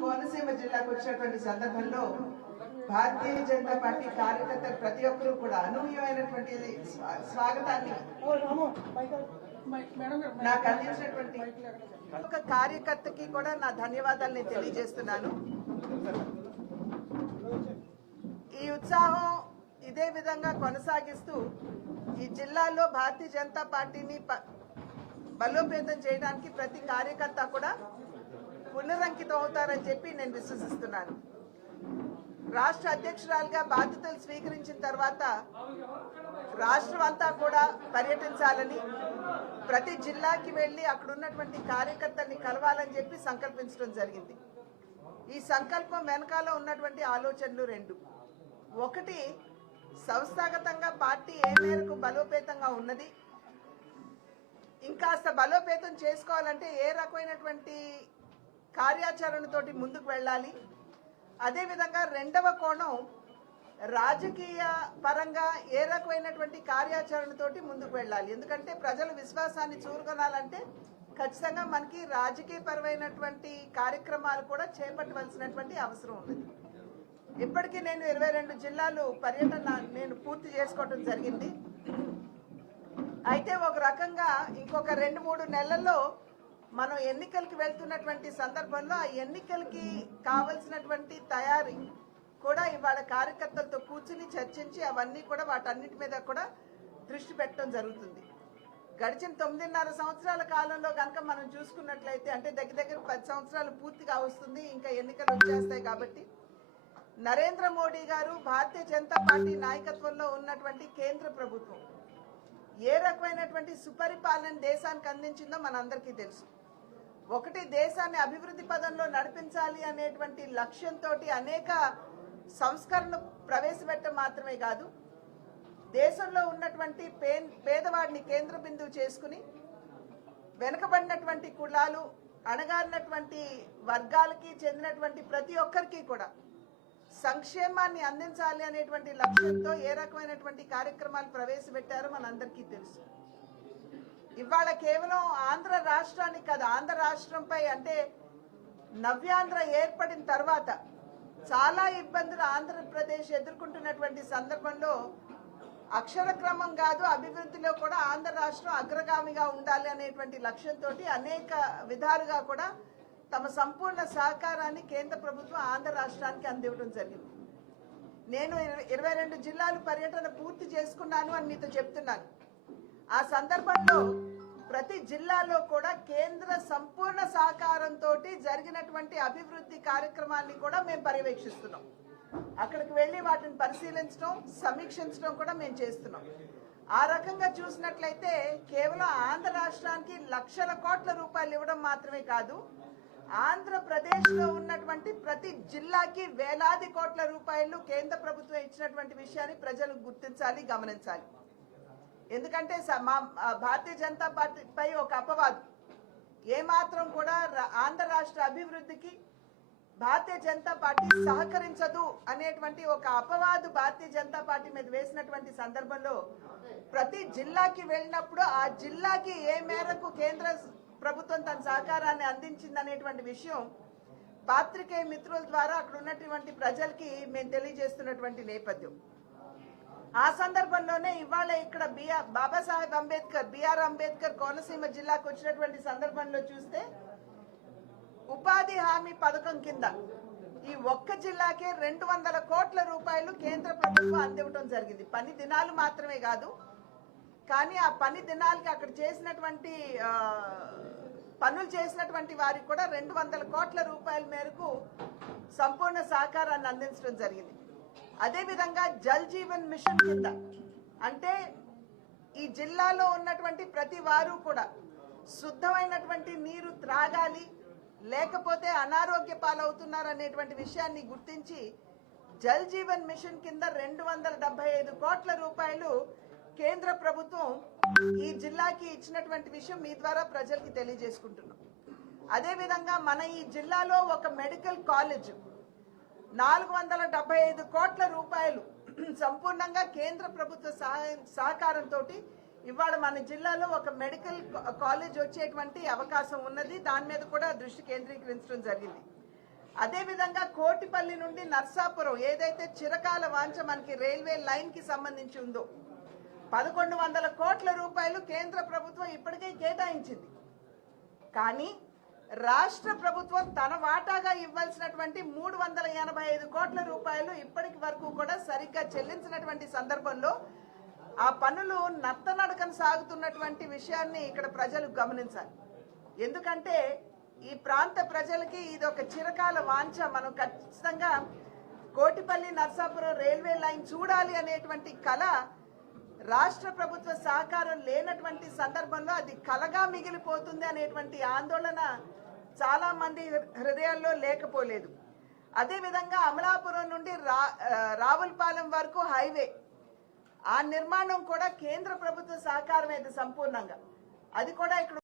కోనసీమ జిల్లాకు వచ్చినటువంటి సందర్భంలో భారతీయ జనతా పార్టీ కార్యకర్తలు ప్రతి ఒక్కరూ కూడా అనూహ్యమైనటువంటి స్వాగతాన్ని నాకు అందించినటువంటి ఒక కార్యకర్తకి కూడా నా ధన్యవాదాలు తెలియజేస్తున్నాను. ఈ ఉత్సాహం ఇదే విధంగా కొనసాగిస్తూ ఈ జిల్లాలో భారతీయ జనతా పార్టీని ప- బలోపేతం చేయడానికి ప్రతి కార్యకర్త కూడా పునరంకితం అవుతారని చెప్పి నేను విశ్వసిస్తున్నాను. రాష్ట్ర అధ్యక్షురాలుగా బాధ్యతలు స్వీకరించిన తర్వాత రాష్ట్రం అంతా కూడా పర్యటించాలని ప్రతి జిల్లాకి వెళ్ళి అక్కడ ఉన్నటువంటి కార్యకర్తల్ని కలవాలని చెప్పి సంకల్పించడం జరిగింది. ఈ సంకల్పం వెనకాల ఉన్నటువంటి ఆలోచనలు రెండు. ఒకటి సంస్థాగతంగా పార్టీ ఏ మేరకు బలోపేతంగా ఉన్నది? ఇంకాస్త బలోపేతం చేసుకోవాలంటే ఏ రకమైనటువంటి కార్యాచరణతోటి ముందుకు వెళ్ళాలి? అదేవిధంగా రెండవ కోణం రాజకీయ పరంగా ఏ రకమైనటువంటి కార్యాచరణతోటి ముందుకు వెళ్ళాలి? ఎందుకంటే ప్రజల విశ్వాసాన్ని చూరుకొనాలంటే ఖచ్చితంగా మనకి రాజకీయ పరమైనటువంటి కార్యక్రమాలు కూడా చేపట్టవలసినటువంటి అవసరం ఉంది ఇప్పటికీ నేను ఇరవై రెండు జిల్లాలు పర్యటన నేను పూర్తి చేసుకోవటం జరిగింది. అయితే ఒక రకంగా ఇంకొక రెండు మూడు నెలల్లో మనం ఎన్నికలకి వెళ్తున్నటువంటి సందర్భంలో ఆ ఎన్నికలకి కావలసినటువంటి తయారీ కూడా ఇవాళ కార్యకర్తలతో కూర్చుని చర్చించి అవన్నీ కూడా వాటన్నిటి మీద కూడా దృష్టి పెట్టడం జరుగుతుంది. గడిచిన తొమ్మిదిన్నర సంవత్సరాల కాలంలో కనుక మనం చూసుకున్నట్లయితే అంటే దగ్గర దగ్గర పది సంవత్సరాలు పూర్తిగా వస్తుంది ఇంకా ఎన్నికలు వచ్చేస్తాయి కాబట్టి నరేంద్ర మోడీ గారు భారతీయ జనతా పార్టీ నాయకత్వంలో ఉన్నటువంటి కేంద్ర ప్రభుత్వం. ఏ రకమైనటువంటి సుపరిపాలన దేశానికి అందించిందో మనందరికీ తెలుసు. ఒకటి దేశాన్ని అభివృద్ధి పదంలో నడిపించాలి అనేటువంటి లక్ష్యంతో అనేక సంస్కరణ ప్రవేశపెట్టడం మాత్రమే కాదు దేశంలో ఉన్నటువంటి పే పేదవాడిని కేంద్ర బిందువు చేసుకుని వెనుకబడినటువంటి కులాలు అణగారినటువంటి వర్గాలకి చెందినటువంటి ప్రతి ఒక్కరికి కూడా సంక్షేమాన్ని అందించాలి అనేటువంటి లక్ష్యంతో ఏ రకమైనటువంటి కార్యక్రమాలు ప్రవేశపెట్టారో మనందరికీ తెలుసు. ఇవాళ కేవలం ఆంధ్ర రాష్ట్రానికి కాదు ఆంధ్ర రాష్ట్రంపై అంటే నవ్యాంధ్ర ఏర్పడిన తర్వాత చాలా ఇబ్బందులు ఆంధ్రప్రదేశ్ ఎదుర్కొంటున్నటువంటి సందర్భంలో అక్షర క్రమం కాదు అభివృద్ధిలో కూడా ఆంధ్ర రాష్ట్రం అగ్రగామిగా ఉండాలి అనేటువంటి లక్ష్యంతో అనేక విధాలుగా కూడా తమ సంపూర్ణ సహకారాన్ని కేంద్ర ప్రభుత్వం ఆంధ్ర రాష్ట్రానికి అందివ్వడం జరిగింది. నేను ఇరవై- రెండు జిల్లాలు పర్యటన పూర్తి చేసుకున్నాను అని మీతో చెప్తున్నాను. ఆ సందర్భంలో ప్రతి జిల్లాలో కూడా కేంద్ర సంపూర్ణ సహకారంతో జరిగినటువంటి అభివృద్ధి కార్యక్రమాన్ని కూడా మేము పర్యవేక్షిస్తున్నాం. అక్కడికి వెళ్ళి వాటిని పరిశీలించడం సమీక్షించడం కూడా మేము చేస్తున్నాం. ఆ రకంగా చూసినట్లయితే కేవలం ఆంధ్ర రాష్ట్రానికి లక్షల కోట్ల రూపాయలు ఇవ్వడం మాత్రమే కాదు ఆంధ్రప్రదేశ్లో ఉన్నటువంటి ప్రతి జిల్లాకి వేలాది కోట్ల రూపాయలు కేంద్ర ప్రభుత్వం ఇచ్చినటువంటి విషయాన్ని ప్రజలు గుర్తించాలి గమనించాలి. ఎందుకంటే స- మా భారతీయ జనతా పార్టీపై ఒక అపవాదు. ఏమాత్రం కూడా రా- ఆంధ్ర రాష్ట్ర అభివృద్ధికి భారతీయ జనతా పార్టీ సహకరించదు అనేటువంటి ఒక అపవాదు భారతీయ జనతా పార్టీ మీద వేసినటువంటి సందర్భంలో ప్రతి జిల్లాకి వెళ్ళినప్పుడు ఆ జిల్లాకి ఏ మేరకు కేంద్ర ప్రభుత్వం తన సహకారాన్ని అందించింది అనేటువంటి విషయం పాత్రికేయ మిత్రుల ద్వారా అక్కడ ఉన్నటువంటి ప్రజలకి మేము తెలియజేస్తున్నటువంటి నేపథ్యం. ఆ సందర్భంలోనే ఇవాళ ఇక్కడ B R Babasaheb Ambedkar B R Ambedkar Konaseema జిల్లాకు వచ్చినటువంటి సందర్భంలో చూస్తే ఉపాధి హామీ పథకం కింద ఈ ఒక్క జిల్లాకే రెండు వందల కోట్ల రూపాయలు కేంద్ర ప్రభుత్వం అందివ్వడం జరిగింది. పని దినాలు మాత్రమే కాదు కానీ ఆ పని దినాలకి అక్కడ చేసినటువంటి పనులు చేసినటువంటి వారికి కూడా రెండు వందల కోట్ల రూపాయల మేరకు సంపూర్ణ సహకారాన్ని అందించడం జరిగింది. అదేవిధంగా జల్ జీవన్ మిషన్ కింద అంటే ఈ జిల్లాలో ఉన్నటువంటి ప్రతి వారు కూడా శుద్ధమైనటువంటి నీరు త్రాగాలి లేకపోతే అనారోగ్య పాలవుతున్నారు అనేటువంటి విషయాన్ని గుర్తించి జల్ జీవన్ మిషన్ కింద రెండు వందల డెబ్బై ఐదు కోట్ల రూపాయలు కేంద్ర ప్రభుత్వం ఈ జిల్లాకి ఇచ్చినటువంటి విషయం మీ ద్వారా ప్రజలకి తెలియజేసుకుంటున్నాం. అదేవిధంగా మన ఈ జిల్లాలో ఒక మెడికల్ కాలేజ్ నాలుగు వందల డెబ్బై ఐదు కోట్ల రూపాయలు సంపూర్ణంగా కేంద్ర ప్రభుత్వ సహాయం సహకారంతో ఇవాళ మన జిల్లాలో ఒక మెడికల్ కాలేజ్ వచ్చేటువంటి అవకాశం ఉన్నది. దాని మీద కూడా దృష్టి కేంద్రీకరించడం జరిగింది. అదేవిధంగా కోటిపల్లి నుండి నర్సాపురం ఏదైతే చిరకాల వాంఛ మనకి రైల్వే లైన్కి సంబంధించి ఉందో పదకొండు వందల కోట్ల రూపాయలు కేంద్ర ప్రభుత్వం ఇప్పటికే కేటాయించింది. కానీ రాష్ట్ర ప్రభుత్వం తన వాటాగా ఇవ్వాల్సినటువంటి మూడు వందల ఎనభై ఐదు కోట్ల రూపాయలు ఇప్పటికి వరకు కూడా సరిగ్గా చెల్లించినటువంటి సందర్భంలో ఆ పనులు నత్తనడకన సాగుతున్నటువంటి విషయాన్ని ఇక్కడ ప్రజలు గమనించాలి. ఎందుకంటే ఈ ప్రాంత ప్రజలకి ఇది ఒక చిరకాల వాంఛ. మనం ఖచ్చితంగా కోటిపల్లి నర్సాపురం రైల్వే లైన్ చూడాలి అనేటువంటి కళ రాష్ట్ర ప్రభుత్వ సహకారం లేనటువంటి సందర్భంలో అది కలగా మిగిలిపోతుంది అనేటువంటి ఆందోళన చాలా మంది హృదయాల్లో లేకపోలేదు. అదేవిధంగా అమలాపురం నుండి రా రావులపాలెం వరకు హైవే. ఆ నిర్మాణం కూడా కేంద్ర ప్రభుత్వ సహకారం అయితే సంపూర్ణంగా. అది కూడా ఇక్కడ